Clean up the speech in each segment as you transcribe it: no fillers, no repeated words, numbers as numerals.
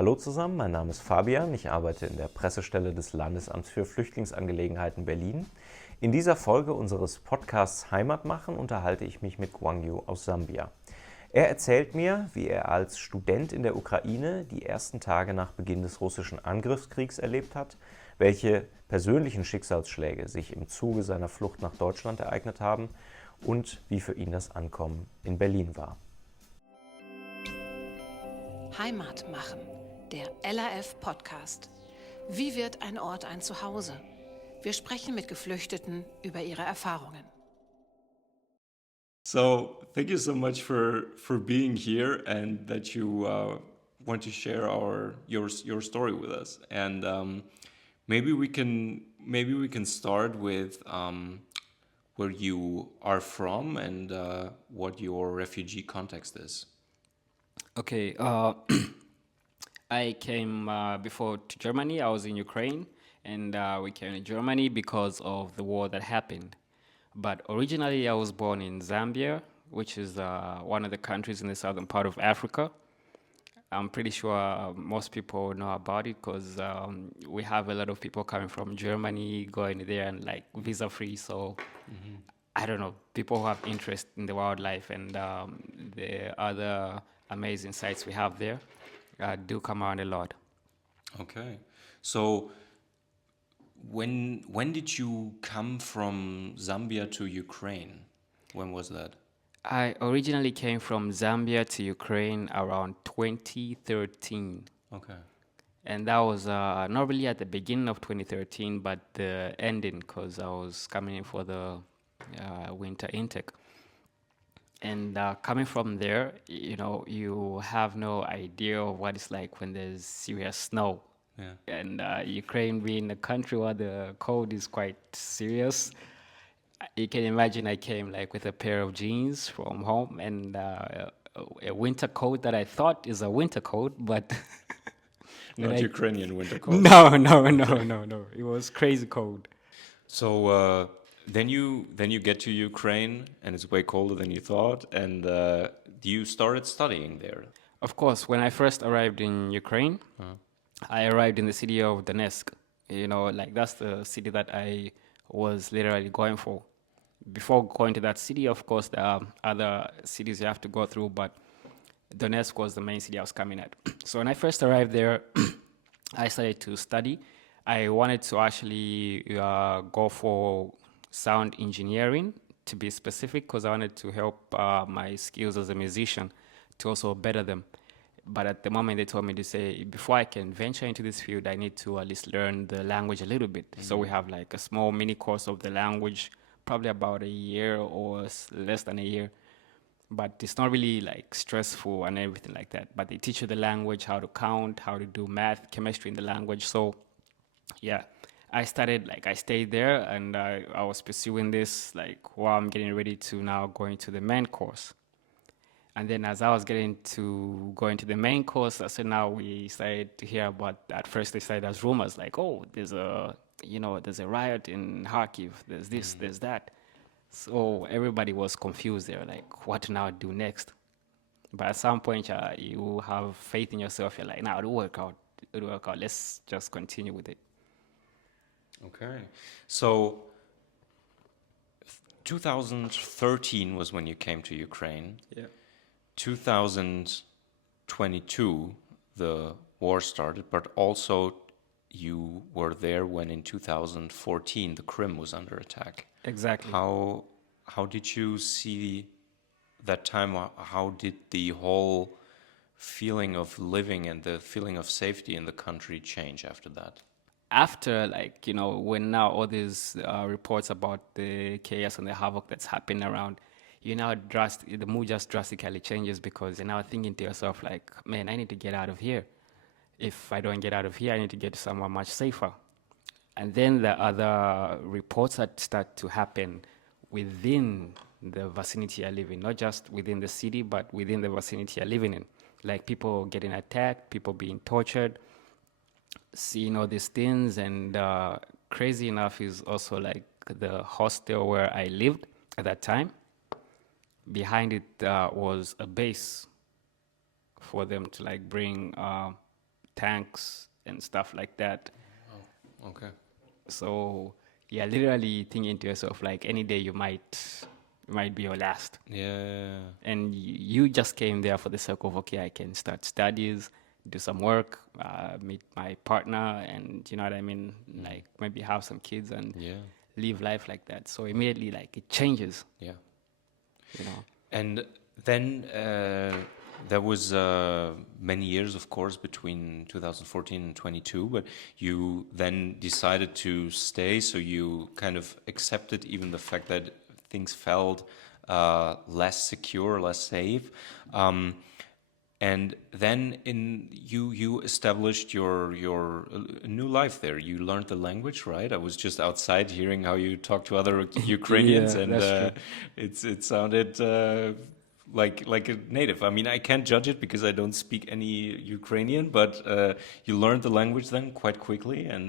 Hallo zusammen, mein Name ist Fabian, ich arbeite in der Pressestelle des Landesamts für Flüchtlingsangelegenheiten Berlin. In dieser Folge unseres Podcasts Heimat machen unterhalte ich mich mit Gwangu aus Sambia. Er erzählt mir, wie er als Student in der Ukraine die ersten Tage nach Beginn des russischen Angriffskriegs erlebt hat, welche persönlichen Schicksalsschläge sich im Zuge seiner Flucht nach Deutschland ereignet haben und wie für ihn das Ankommen in Berlin war. Heimat machen, der LAF-Podcast. Wie wird ein Ort ein Zuhause? Wir sprechen mit Geflüchteten über ihre Erfahrungen. So thank you so much for being here and that you want to share your story with us. And maybe we can start with where you are from and what your refugee context is. Okay, I came before to Germany. I was in Ukraine, and we came to Germany because of the war that happened. But originally, I was born in Zambia, which is one of the countries in the southern part of Africa. I'm pretty sure most people know about it because we have a lot of people coming from Germany going there and like visa free. So I don't know, people who have interest in the wildlife and the other amazing sites we have there do come around a lot. Okay, so when did you come from Zambia to Ukraine? When was that? I originally came from Zambia to Ukraine around 2013. Okay. And that was not really at the beginning of 2013, but the ending, because I was coming in for the winter intake. And coming from there, you know, you have no idea of what it's like when there's serious snow. Yeah. And Ukraine being a country where the cold is quite serious, you can imagine I came like with a pair of jeans from home and a winter coat that I thought is a winter coat, but Not Ukrainian winter cold. No. It was crazy cold. So then you get to Ukraine and it's way colder than you thought, and you started studying there. Of course, when I first arrived in Ukraine, I arrived in the city of Donetsk. You know, like that's the city that I was literally going for. Before going to that city, of course, there are other cities you have to go through, but Donetsk was the main city I was coming at. So when I first arrived there, I started to study. I wanted to actually go for sound engineering, to be specific, because I wanted to help my skills as a musician to also better them. But at the moment, they told me to say, before I can venture into this field, I need to at least learn the language a little bit. So we have like a small mini course of the language, probably about a year or less than a year. But it's not really like stressful and everything like that. But they teach you the language, how to count, how to do math, chemistry in the language. So yeah, I stayed there and I was pursuing this like while I'm getting ready to now go into the main course. And then as I was getting to go into the main course, so now we started to hear about, at first they started as rumors like, oh, there's a riot in Kharkiv, there's this, there's that. So everybody was confused. They were like, what to now do next? But at some point, you have faith in yourself. You're like, it'll work out. Let's just continue with it. Okay. So 2013 was when you came to Ukraine. Yeah. 2022, the war started, but also you were there when in 2014 the Crimea was under attack. Exactly. How did you see that time? How did the whole feeling of living and the feeling of safety in the country change after that? After, like, you know, when now all these reports about the chaos and the havoc that's happening around, you know, the mood just drastically changes because you're now thinking to yourself, like, man, I need to get out of here. If I don't get out of here, I need to get to somewhere much safer. And then the other reports that start to happen within the vicinity I live in, not just within the city, but within the vicinity I live in. Like people getting attacked, people being tortured, seeing all these things. And crazy enough is also like the hostel where I lived at that time. Behind it was a base for them to like bring tanks and stuff like that. Okay. So yeah, literally thinking to yourself like any day you might be your last. Yeah. And you just came there for the sake of, okay, I can start studies, do some work, meet my partner, and you know what I mean, like maybe have some kids and Yeah. live life like that. So immediately, like it changes, Yeah. you know. And then there was many years, of course, between 2014 and 22, but you then decided to stay, so you kind of accepted even the fact that things felt less secure, less safe. And then you established your new life there. You learned the language, right? I was just outside hearing how you talk to other Ukrainians, Yeah, and that's true. it sounded like a native. I mean, I can't judge it because I don't speak any Ukrainian, but you learned the language then quite quickly, and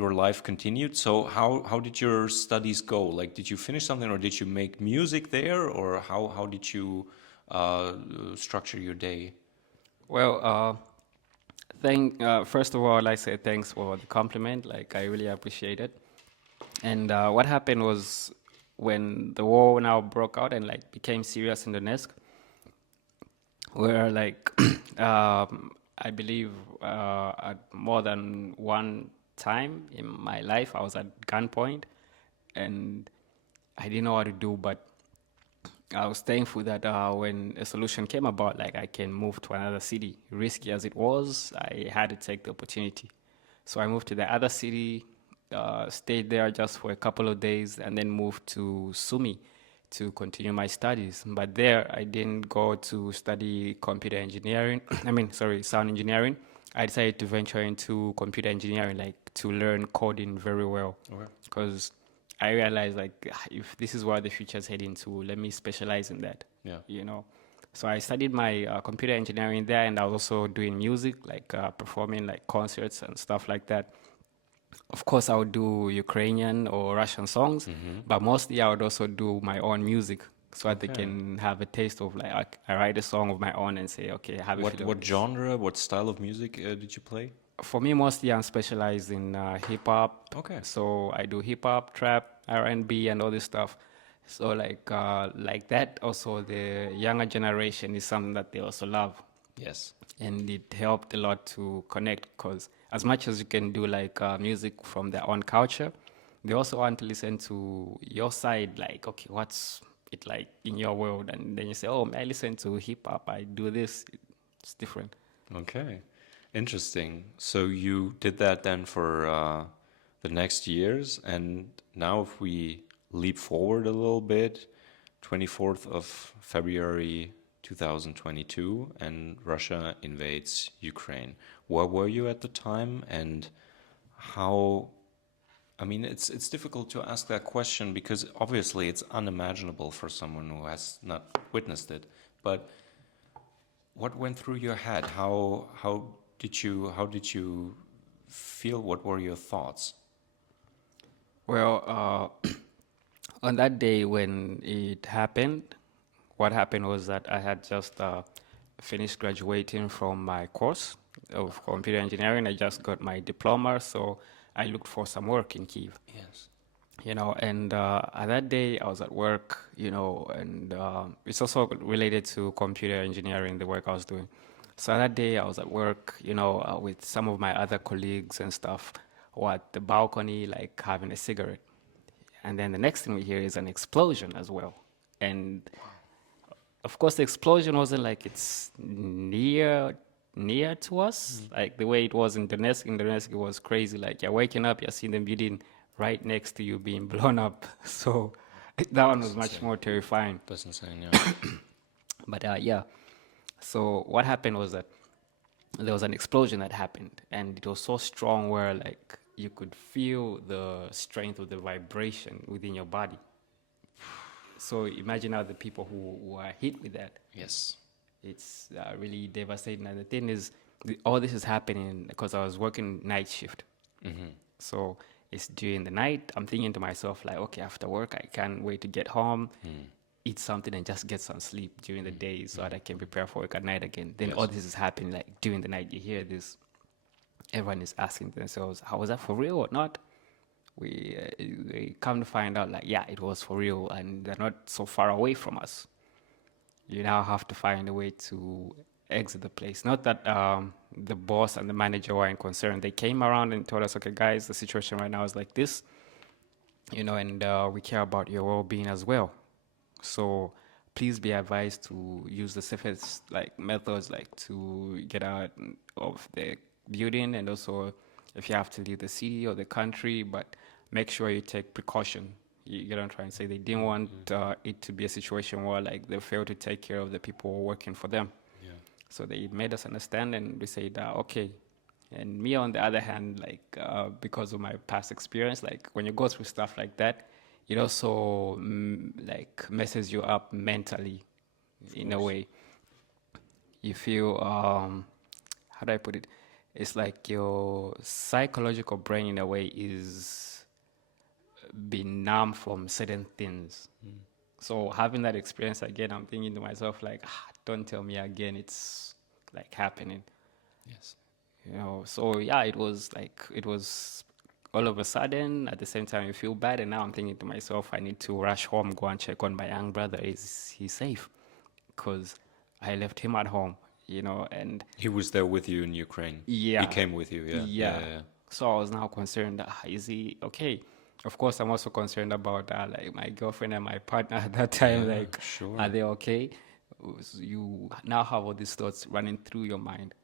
your life continued. So how did your studies go? Like, did you finish something, or did you make music there, or how did you structure your day? Well, first of all, I say thanks for the compliment. Like, I really appreciate it. And what happened was when the war now broke out and like became serious in Donetsk, where like I believe at more than one time in my life I was at gunpoint, and I didn't know what to do, but I was thankful that when a solution came about, like I can move to another city. Risky as it was, I had to take the opportunity. So I moved to the other city, stayed there just for a couple of days, and then moved to Sumi to continue my studies. But there, I didn't go to study computer engineering. Sound engineering. I decided to venture into computer engineering, like to learn coding very well. Okay. Because I realized, like, if this is where the future is heading to, let me specialize in that. Yeah. You know. So I studied my computer engineering there, and I was also doing music, like performing like concerts and stuff like that. Of course, I would do Ukrainian or Russian songs, but mostly I would also do my own music, so that they Okay. can have a taste of like I write a song of my own and say, okay, have a feel of What this. genre, what style of music did you play? For me, mostly I'm specialized in hip hop. Okay. So I do hip hop, trap, R&B, and all this stuff. So like that. Also, the younger generation is something that they also love, Yes. and it helped a lot to connect. Because as much as you can do like music from their own culture, they also want to listen to your side. Like, okay, what's it like in your world? And then you say, oh, I listen to hip hop. I do this. It's different. Okay. Interesting. So you did that then for the next years, and now if we leap forward a little bit, 24th of February 2022, and Russia invades Ukraine. Where were you at the time, and how? I mean, it's difficult to ask that question because obviously it's unimaginable for someone who has not witnessed it. But what went through your head? How did you feel? What were your thoughts? Well, on that day when it happened, what happened was that I had just finished graduating from my course of computer engineering. I just got my diploma, so I looked for some work in Kyiv. Yes. You know, and at that day I was at work, you know, and it's also related to computer engineering, the work I was doing. So that day I was at work, you know, with some of my other colleagues and stuff, or at the balcony, like having a cigarette. And then the next thing we hear is an explosion as well. And of course, the explosion wasn't like it's near to us, like the way it was in Donetsk. In Donetsk, it was crazy. Like you're waking up, you're seeing the building right next to you being blown up. So that one was much more terrifying. That's insane. Yeah. But yeah, so what happened was that there was an explosion that happened, and it was so strong where like you could feel the strength of the vibration within your body. So imagine how the people who are hit with that. Yes. It's really devastating. And the thing is, all this is happening because I was working night shift. So it's during the night. I'm thinking to myself, like, okay, after work, I can't wait to get home. eat something and just get some sleep during the day so that I can prepare for work at night again. Then all this is happening like during the night. You hear this, everyone is asking themselves, "How was that for real or not?" We come to find out like, yeah, it was for real, and they're not so far away from us. You now have to find a way to exit the place. Not that the boss and the manager weren't concerned. They came around and told us, okay, guys, the situation right now is like this, and we care about your well-being as well. So please be advised to use the safest methods to get out of the building, and also if you have to leave the city or the country, but make sure you take precaution. You get what I'm trying to say? They didn't want it to be a situation where they fail to take care of the people working for them. Yeah. So they made us understand, and we said, okay. And me, on the other hand, because of my past experience, when you go through stuff like that, it also messes you up mentally in a way. You feel, how do I put it? It's like your psychological brain in a way is being numb from certain things. So having that experience again, I'm thinking to myself don't tell me again it's happening. Yes. So yeah, it was all of a sudden. At the same time, you feel bad, and now I'm thinking to myself, I need to rush home, go and check on my young brother. Is he safe? Because I left him at home, and he was there with you in Ukraine. Yeah, he came with you. Yeah. So I was now concerned, is he okay? Of course, I'm also concerned about my girlfriend and my partner at that time. Sure. Are they okay? You now have all these thoughts running through your mind.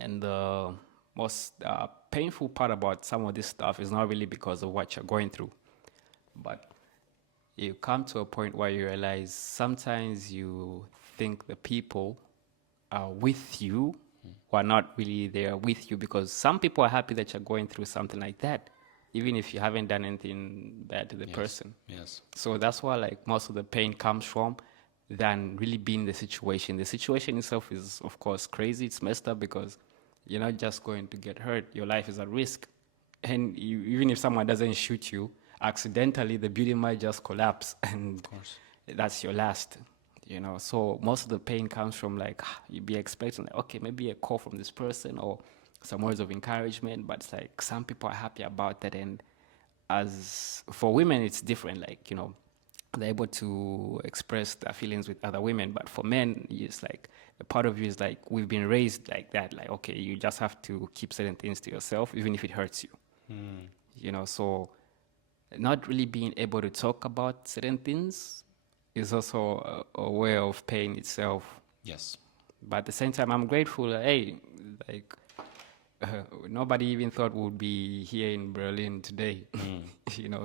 And the most painful part about some of this stuff is not really because of what you're going through, but you come to a point where you realize sometimes you think the people are with you who are not really there with you, because some people are happy that you're going through something like that, even if you haven't done anything bad to the person. Yes. So that's where most of the pain comes from, than really being the situation. The situation itself is, of course, crazy. It's messed up because you're not just going to get hurt. Your life is at risk. And even if someone doesn't shoot you, accidentally, the building might just collapse, and of course, that's your last. So most of the pain comes from you'd be expecting, okay, maybe a call from this person or some words of encouragement, but it's some people are happy about that. And as for women, it's different. They're able to express their feelings with other women, but for men, it's a part of you is we've been raised like that. Okay, you just have to keep certain things to yourself, even if it hurts you. So not really being able to talk about certain things is also a way of pain itself. Yes. But at the same time, I'm grateful. Hey, nobody even thought we'd be here in Berlin today.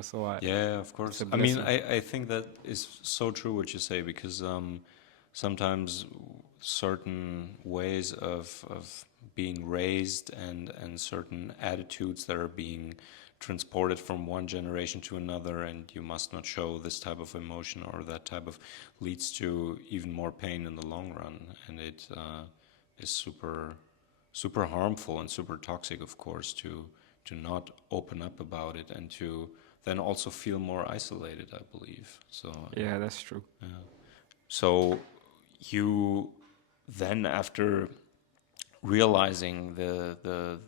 So yeah, of course. I mean, I think that is so true what you say, because sometimes certain ways of being raised and certain attitudes that are being transported from one generation to another, and you must not show this type of emotion or that type of, leads to even more pain in the long run, and it is super harmful and super toxic, of course, to not open up about it, and to then also feel more isolated, I believe. So yeah, that's true. Yeah. So you then, after realizing the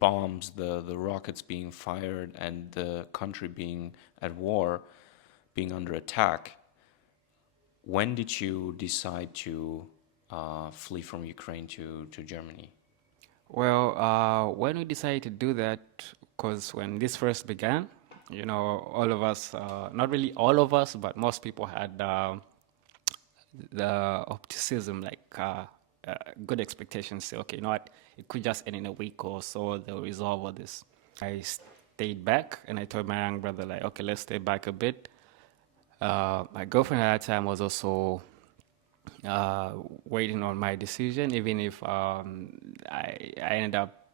bombs, the rockets being fired, and the country being at war, being under attack, when did you decide to flee from Ukraine to Germany? Well, when we decided to do that, because when this first began, all of us, not really all of us, but most people had the optimism, good expectations. Say, okay, what, it could just end in a week or so, they'll resolve all this. I stayed back, and I told my young brother, okay, let's stay back a bit. My girlfriend at that time was also waiting on my decision, even if I ended up,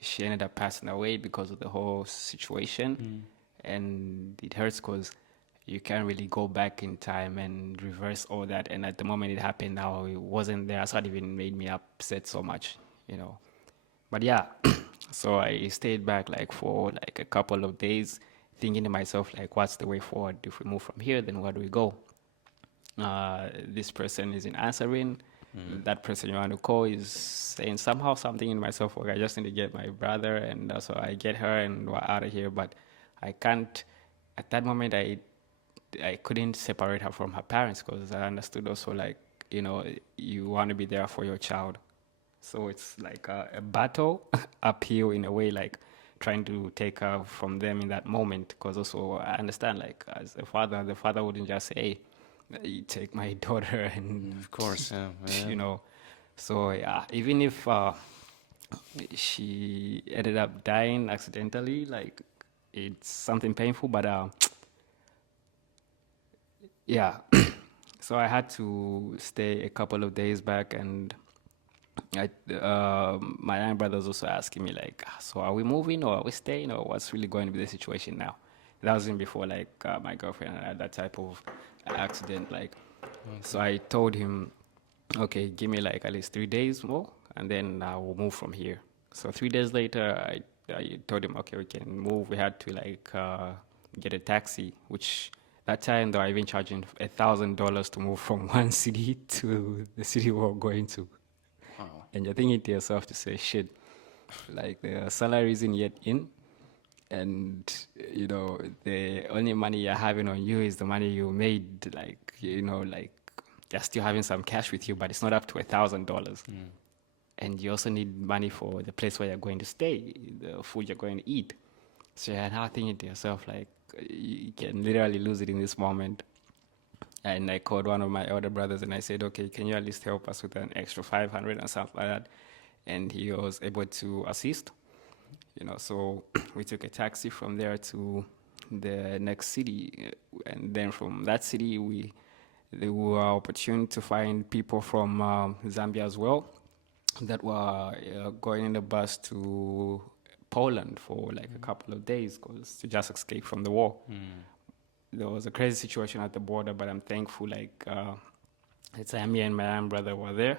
she ended up passing away because of the whole situation. And it hurts because you can't really go back in time and reverse all that. And at the moment it happened, now it wasn't there. So it even made me upset so much, But yeah, so I stayed back for a couple of days, thinking to myself, like, what's the way forward? If we move from here, then where do we go? This person isn't answering. That person you want to call is saying somehow something in myself, okay, I just need to get my brother, and so I get her and we're out of here. But I can't, at that moment, I couldn't separate her from her parents, because I understood also, like, you know, you want to be there for your child. So it's like a battle uphill in a way, like trying to take her from them in that moment. Because also I understand, like, as a father, the father wouldn't just say, hey, you take my daughter and, Of course, yeah. you know. So yeah, even if she ended up dying accidentally, like, it's something painful, but yeah. So I had to stay a couple of days back, and my young brother was also asking me, like, so are we moving or are we staying, or what's really going to be the situation now? That was even before, like, my girlfriend had that type of accident, like. So I told him, okay, give me like at least 3 days more, and then I will move from here. So 3 days later, I told him, okay, we can move. We had to like get a taxi, which that time they were even charging $1,000 to move from one city to the city we were going to. Wow. And you're thinking to yourself to say, shit, like the salary isn't yet in, and you know the only money you're having on you is the money you made, like, you know, like you're still having some cash with you, but it's not up to $1,000. And you also need money for the place where you're going to stay, the food you're going to eat. So you're now thinking to yourself, like, you can literally lose it in this moment. And I called one of my elder brothers and I said, okay, can you at least help us with an extra 500 and stuff like that? And he was able to assist, you know. So we took a taxi from there to the next city. And then from that city, there were opportunity to find people from Zambia as well that were going in the bus to Poland for like a couple of days, to just escape from the war. There was a crazy situation at the border, but I'm thankful, like, it's me and my young brother were there.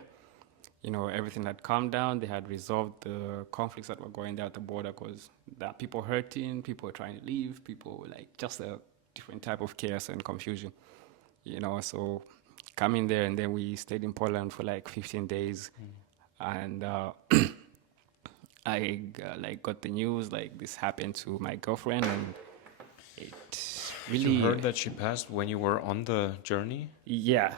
You know, everything had calmed down. They had resolved the conflicts that were going there at the border, because there are people hurting, people trying to leave, people, like, just a different type of chaos and confusion, you know. So coming there, and then we stayed in Poland for like 15 days. And I like got the news, like, this happened to my girlfriend, and it really... You heard that she passed when you were on the journey? Yeah.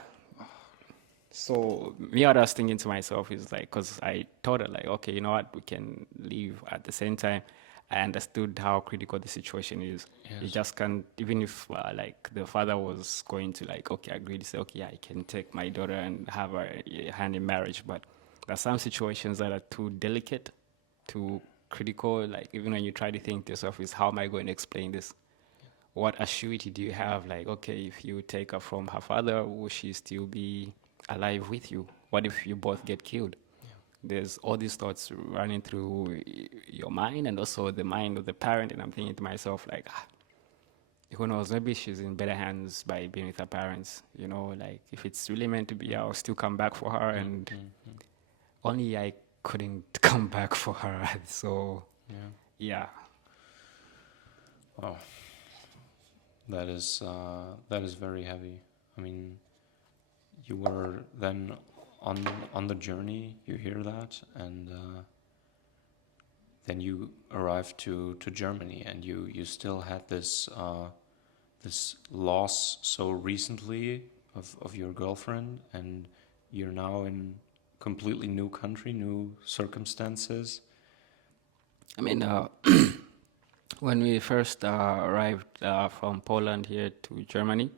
So me, what I was thinking to myself is, like, because I told her, like, okay, you know what, we can leave. At the same time, I understood how critical the situation is. Yes. You just can't, even if like the father was going to, like, okay, agree to say, okay, I can take my daughter and have her hand in marriage, but there are some situations that are too delicate, too critical. Like, even when you try to think to yourself, is how am I going to explain this? What assurity do you have? Like, okay, if you take her from her father, will she still be alive with you? What if you both get killed? There's all these thoughts running through your mind, and also the mind of the parent. And I'm thinking to myself, like, who knows, maybe she's in better hands by being with her parents. You know, like, if it's really meant to be, I'll still come back for her. And only I couldn't come back for her. So, yeah. Wow. That is very heavy. I mean, you were then on the journey, you hear that, and then you arrived to Germany, and you still had this loss so recently of your girlfriend, and you're now in completely new country, new circumstances. I mean, when we first arrived from Poland here to Germany,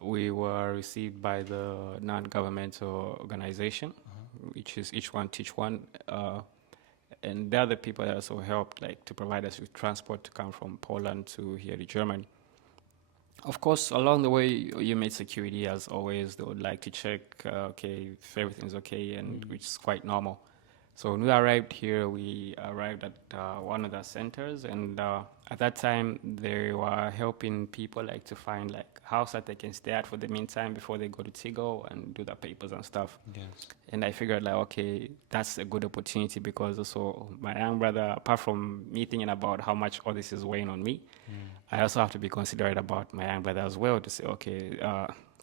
we were received by the non-governmental organization, which is Each One Teach One, and the other people that also helped, like, to provide us with transport to come from Poland to here to Germany. Of course, along the way, you meet security as always. They would like to check, okay, if everything's okay, and which is quite normal. So when we arrived here, we arrived at one of the centers, and At that time, they were helping people like to find like house that they can stay at for the meantime before they go to Tigo and do their papers and stuff. Yes. And I figured like, okay, that's a good opportunity because also my young brother, apart from me thinking about how much all this is weighing on me, I also have to be considerate about my young brother as well to say, okay,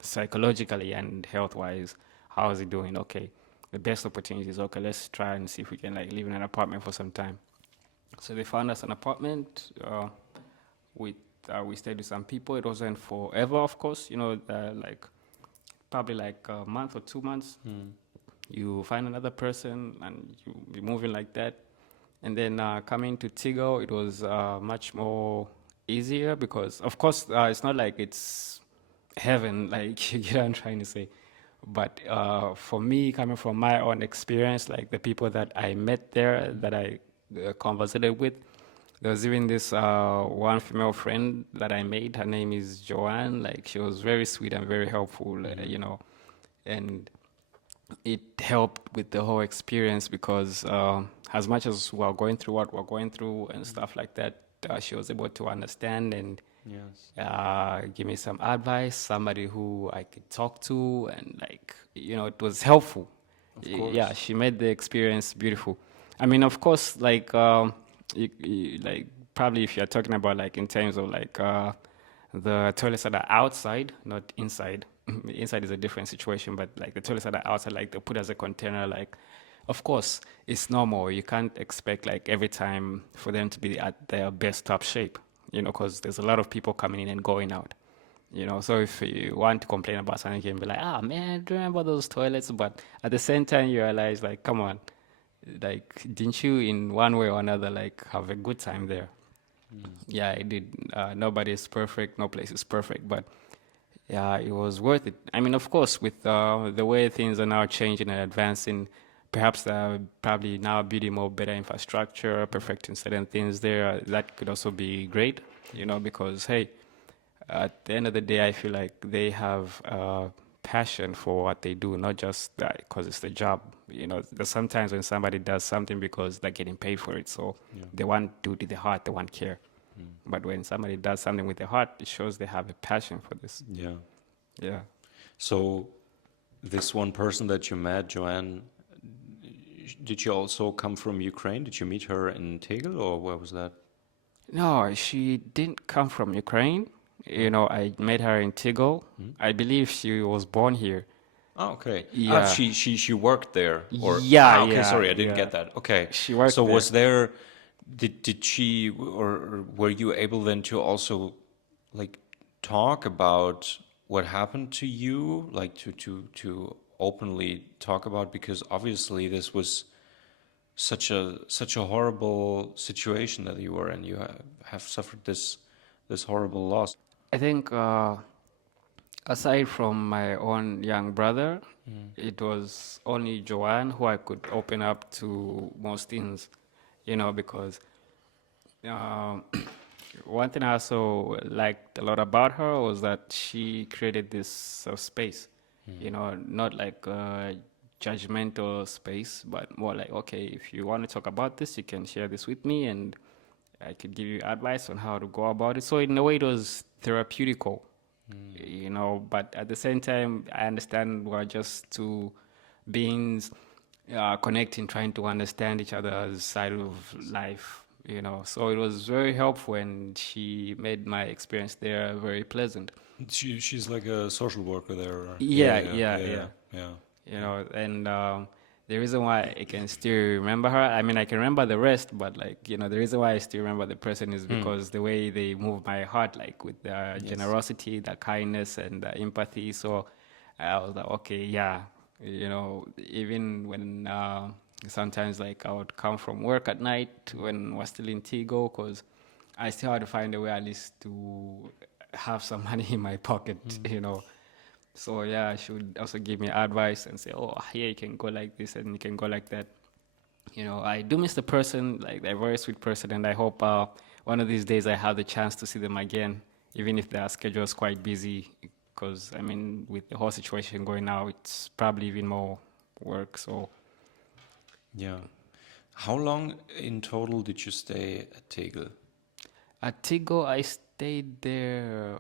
psychologically and health-wise, how is he doing? Okay, the best opportunity is, okay, let's try and see if we can like live in an apartment for some time. So they found us an apartment. We stayed with some people. It wasn't forever, of course. Like probably like a month or 2 months. You find another person and you be moving like that. And then coming to Tigo, it was much more easier because, of course, it's not like it's heaven, like you get what I'm trying to say. But for me, coming from my own experience, like the people that I met there, that I conversated with, there was even this one female friend that I made. Her name is Joanne. Like she was very sweet and very helpful, and it helped with the whole experience because as much as we're going through what we're going through and stuff like that, she was able to understand and give me some advice, somebody who I could talk to, and like, it was helpful. Yeah, she made the experience beautiful. I mean, of course, like, like probably if you're talking about like in terms of like the toilets that are outside, not inside. Inside is a different situation, but like the toilets that are outside, like they put as a container, like, of course, it's normal. You can't expect like every time for them to be at their best top shape, because there's a lot of people coming in and going out. So if you want to complain about something, you can be like, man, do you remember those toilets? But at the same time, you realize, like, come on, like, didn't you in one way or another, like, have a good time there? Yeah, I did. Nobody is perfect. No place is perfect. But yeah, it was worth it. I mean, of course, with the way things are now changing and advancing, perhaps probably now building more better infrastructure, perfecting certain things there, that could also be great, because, hey, at the end of the day, I feel like they have passion for what they do, not just because it's the job. There's sometimes when somebody does something because they're getting paid for it, so they want to do it with the heart, they want care. But when somebody does something with their heart, it shows they have a passion for this. Yeah. So this one person that you met, Joanne, did you also come from Ukraine? Did you meet her in Tegel, or where was that? No, she didn't come from Ukraine. I met her in Tigo. I believe she was born here. Oh, okay. Yeah. She worked there. Or Yeah, okay, yeah, sorry, I didn't yeah. get that. Okay. She worked So there. was there did she or were you able then to also like talk about what happened to you, like to openly talk about, because obviously this was such a horrible situation that you were in. You have suffered this horrible loss. I think aside from my own young brother, it was only Joanne who I could open up to most things, because um, one thing I also liked a lot about her was that she created this space, not like a judgmental space, but more like, okay, if you want to talk about this, you can share this with me and I could give you advice on how to go about it. So in a way, it was therapeutical, but at the same time, I understand we're just two beings connecting, trying to understand each other's side of life, So it was very helpful, and she made my experience there very pleasant. She's like a social worker there. Or? Yeah. And the reason why I can still remember her, I mean, I can remember the rest, but like, the reason why I still remember the person is because the way they move my heart, like with their generosity, their kindness, and the empathy. So I was like, okay, yeah, even when sometimes like I would come from work at night when we're still in Tigo, because I still had to find a way at least to have some money in my pocket, So yeah, she would also give me advice and say, oh, here you can go like this and you can go like that. I do miss the person, like they're a very sweet person, and I hope one of these days I have the chance to see them again, even if their schedule is quite busy, because I mean, with the whole situation going now, it's probably even more work, so. Yeah. How long in total did you stay at Tegel? At Tigo, I stayed there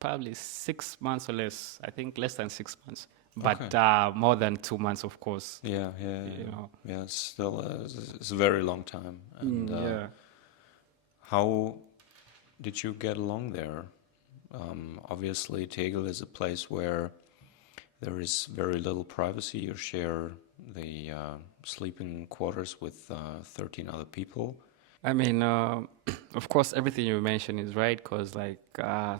probably 6 months or less. I think less than 6 months, but more than 2 months, of course. Yeah, You know. yeah. It's still it's a very long time. And Yeah. how did you get along there? Obviously, Tegel is a place where there is very little privacy. You share the sleeping quarters with 13 other people. I mean, of course, everything you mentioned is right because like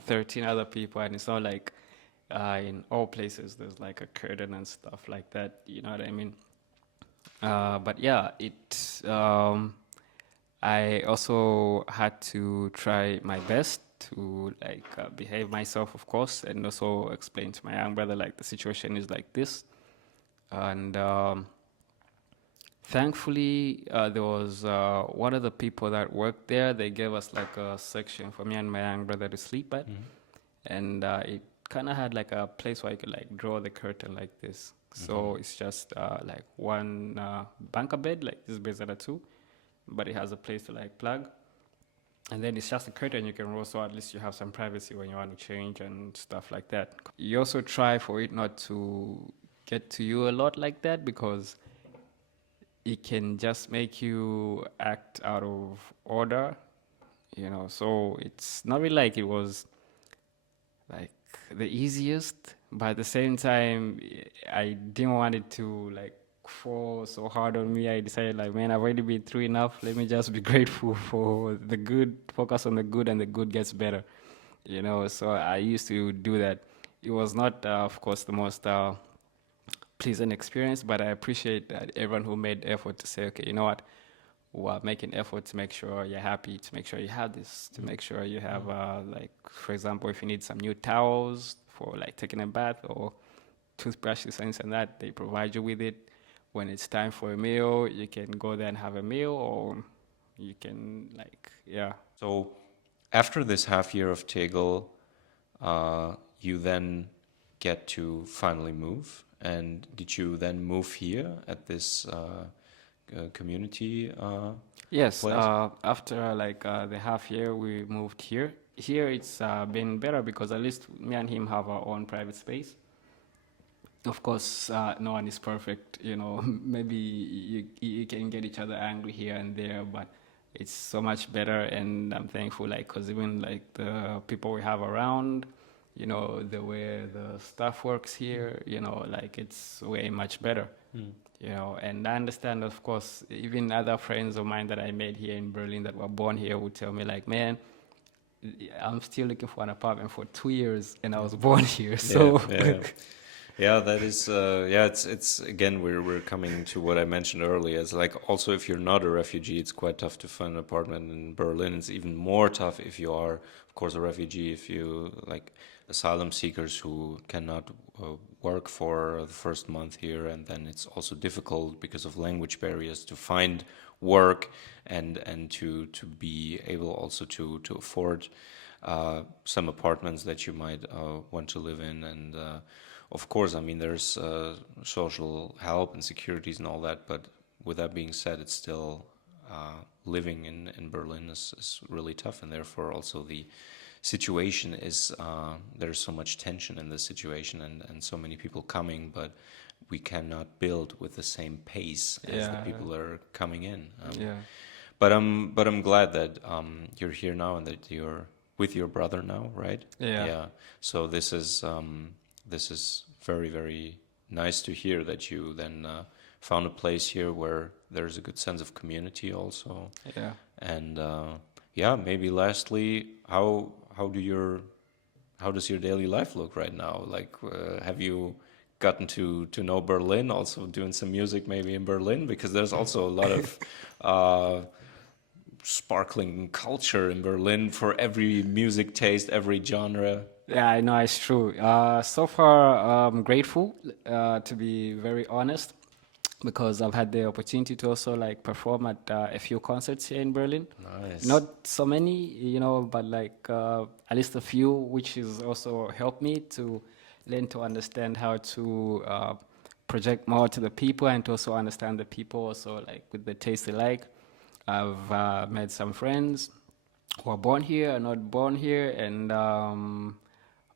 13 other people, and it's not like in all places there's like a curtain and stuff like that. You know what I mean? But yeah, I also had to try my best to like behave myself, of course, and also explain to my young brother like the situation is like this, and thankfully there was one of the people that worked there. They gave us like a section for me and my young brother to sleep at, and it kind of had like a place where you could like draw the curtain like this. So it's just like one bunker bed, like this beds that are two, but it has a place to like plug. And then it's just a curtain you can roll, so at least you have some privacy when you want to change and stuff like that. You also try for it not to get to you a lot like that because it can just make you act out of order, you know. So it's not really like it was like the easiest, but at the same time, I didn't want it to like fall so hard on me. I decided like, man, I've already been through enough. Let me just be grateful for the good, focus on the good, and the good gets better, you know. So I used to do that. It was not, of course, the most pleasant experience, but I appreciate that everyone who made effort to say, okay, you know what, we're making effort to make sure you're happy, to make sure you have this, to make sure you have, like, for example, if you need some new towels for like taking a bath or toothbrushes and this and that, they provide you with it. When it's time for a meal, you can go there and have a meal, or you can like, yeah. So after this half year of Tegel, you then get to finally move. And did you then move here at this community Yes, place? after like the half year, we moved here. Here it's been better because at least me and him have our own private space. Of course, no one is perfect, you know. Maybe you can get each other angry here and there, but it's so much better, and I'm thankful, like, because even like the people we have around, you know, the way the staff works here, you know, like it's way much better, you know. And I understand, of course, even other friends of mine that I made here in Berlin that were born here would tell me like, man, I'm still looking for an apartment for 2 years and I was born here, so. Yeah, that is, it's again, we're coming to what I mentioned earlier. It's like, also, if you're not a refugee, it's quite tough to find an apartment in Berlin. It's even more tough if you are, of course, a refugee, if you, like, asylum seekers who cannot work for the first month here, and then it's also difficult because of language barriers to find work and to be able also to afford some apartments that you might want to live in. And of course, I mean, there's social help and securities and all that, but with that being said, it's still living in Berlin is really tough, and therefore also the situation is, there's so much tension in the situation, and so many people coming, but we cannot build with the same pace as the people that are coming in. But I'm glad that you're here now and that you're with your brother now, right? Yeah. So this is very, very nice to hear that you then found a place here where there's a good sense of community also. Yeah. And maybe lastly, how does your daily life look right now? Like, have you gotten to know Berlin, also doing some music maybe in Berlin? Because there's also a lot of sparkling culture in Berlin for every music taste, every genre. Yeah, I know, it's true. So far, I'm grateful, to be very honest, because I've had the opportunity to also like perform at a few concerts here in Berlin. Nice. Not so many, you know, but like at least a few, which has also helped me to learn to understand how to project more to the people and to also understand the people also like with the taste they like. I've made some friends who are born here and not born here, and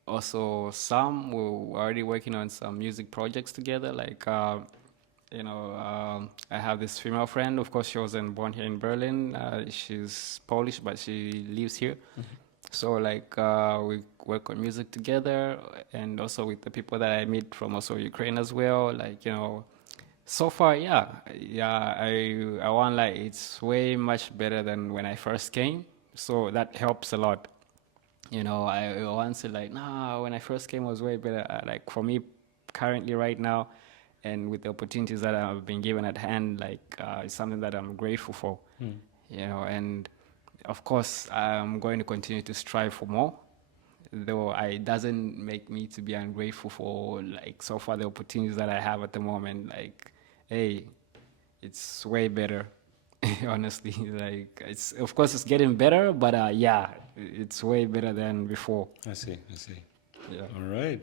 also some who are already working on some music projects together. Like, I have this female friend. Of course, she wasn't born here in Berlin. She's Polish, but she lives here. So, like, we work on music together, and also with the people that I meet from also Ukraine as well. Like, so far, I want, like, it's way much better than when I first came. So that helps a lot. I once said, like, nah, when I first came it was way better. Like, for me, currently right now, and with the opportunities that I've been given at hand, like, it's something that I'm grateful for. And of course, I'm going to continue to strive for more, though it doesn't make me to be ungrateful for, like, so far the opportunities that I have at the moment. Like, hey, it's way better. Honestly, like, it's, of course, it's getting better, but it's way better than before. I see. Yeah. All right.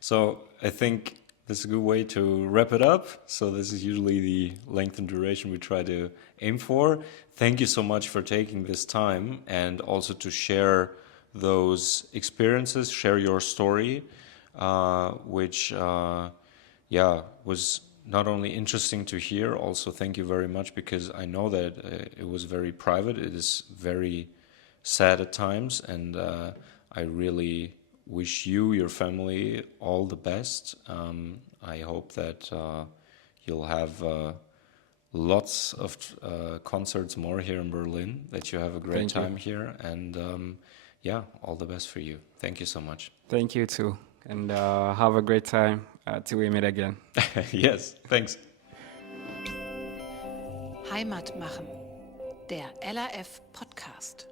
So I think this is a good way to wrap it up. So this is usually the length and duration we try to aim for. Thank you so much for taking this time and also to share those experiences, share your story, which was not only interesting to hear, also thank you very much, because I know that it was very private. It is very sad at times, and I really wish you, your family, all the best. I hope that you'll have lots of concerts more here in Berlin, that you have a great time here, and all the best for you. Thank you so much. Thank you too, and have a great time till we meet again. Yes, thanks. Heimat machen, der LAF Podcast.